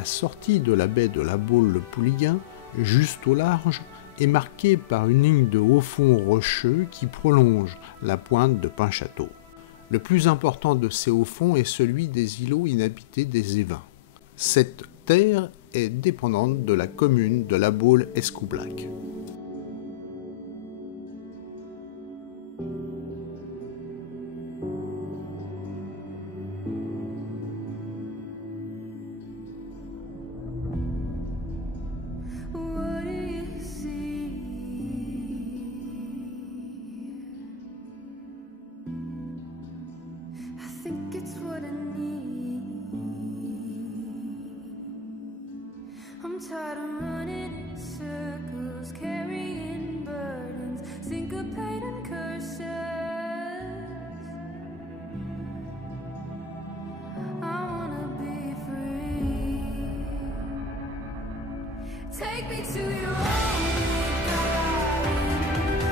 la sortie de la baie de la Baule-le-Pouliguen, juste au large, est marquée par une ligne de haut fond rocheux qui prolonge la pointe de Pin-Château. Le plus important de ces hauts fonds est celui des îlots inhabités des Évins. Cette terre est dépendante de la commune de la Baule-Escoublac. Tired of running in circles, carrying burdens, syncopating curses. I wanna be free. Take me to your only garden.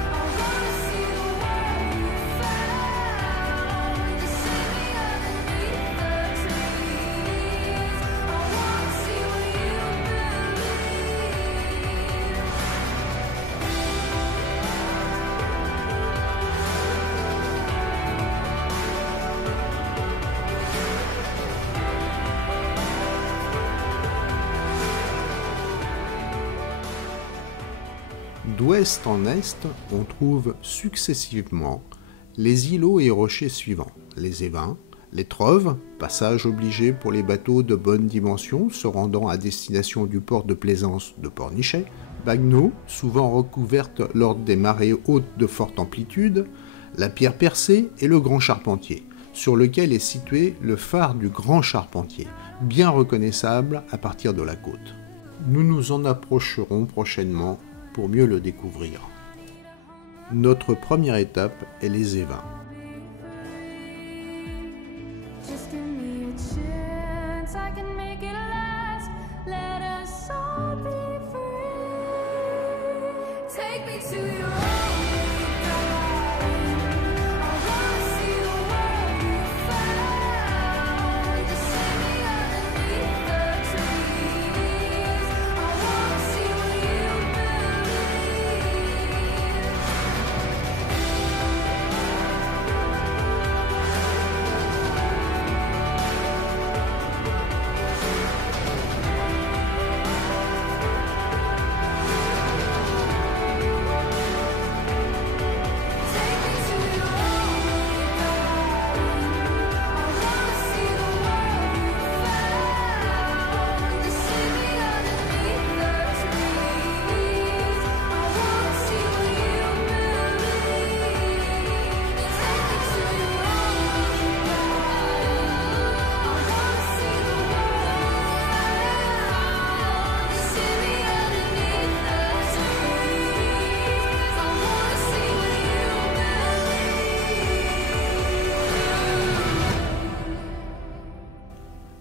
I wanna see the world you found. Just see me underneath the trees. I wanna see what you D'ouest en est, on trouve successivement les îlots et rochers suivants, les Évins, les Troves, passage obligé pour les bateaux de bonne dimension se rendant à destination du port de plaisance de Pornichet, Baguenaud, souvent recouverte lors des marées hautes de forte amplitude, la Pierre Percée et le Grand Charpentier, sur lequel est situé le phare du Grand Charpentier, bien reconnaissable à partir de la côte. Nous nous en approcherons prochainement pour mieux le découvrir. Notre première étape est les Évins.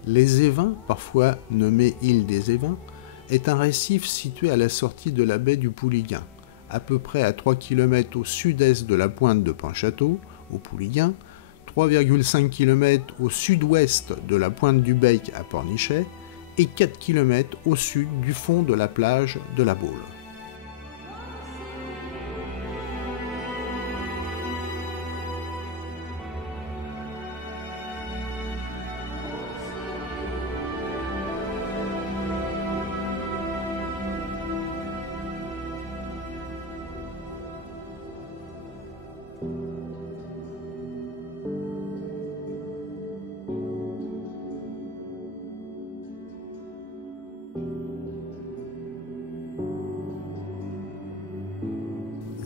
Les Évins, parfois nommé île des Évins, est un récif situé à la sortie de la baie du Pouliguen, à peu près à 3 km au sud-est de la pointe de Pin-Château, au Pouliguen, 3,5 km au sud-ouest de la pointe du Bec à Pornichet et 4 km au sud du fond de la plage de la Baule.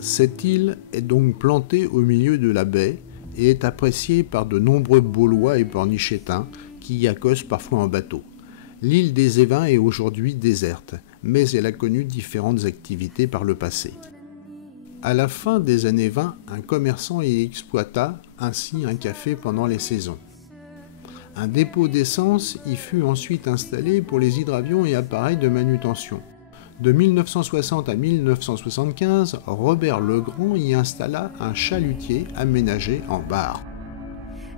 Cette île est donc plantée au milieu de la baie et est appréciée par de nombreux Baulois et Pornichétains qui y accostent parfois en bateau. L'île des Évins est aujourd'hui déserte, mais elle a connu différentes activités par le passé. À la fin des années 20, un commerçant y exploita ainsi un café pendant les saisons. Un dépôt d'essence y fut ensuite installé pour les hydravions et appareils de manutention. De 1960 à 1975, Robert Legrand y installa un chalutier aménagé en bar.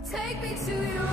Take me to your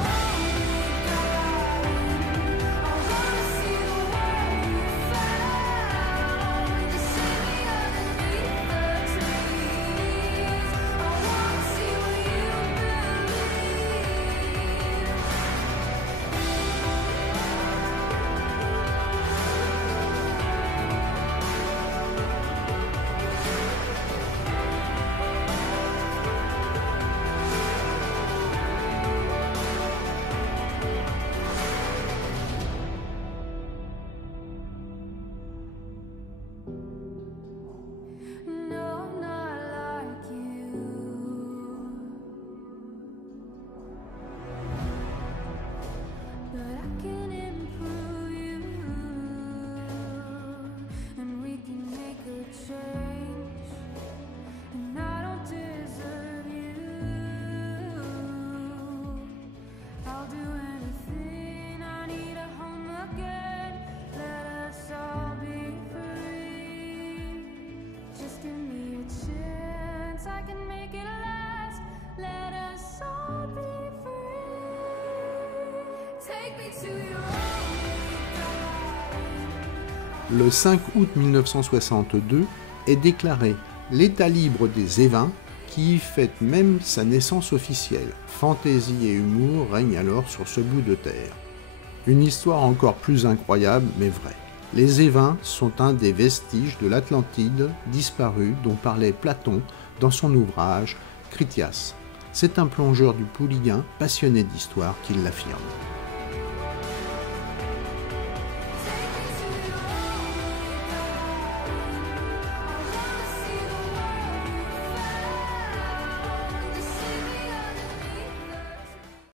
to your only Le 5 août 1962 est déclaré l'état libre des Évins qui y fête même sa naissance officielle. Fantaisie et humour règnent alors sur ce bout de terre. Une histoire encore plus incroyable mais vraie. Les Évins sont un des vestiges de l'Atlantide disparu dont parlait Platon dans son ouvrage Critias. C'est un plongeur du Pouliguen passionné d'histoire qui l'affirme.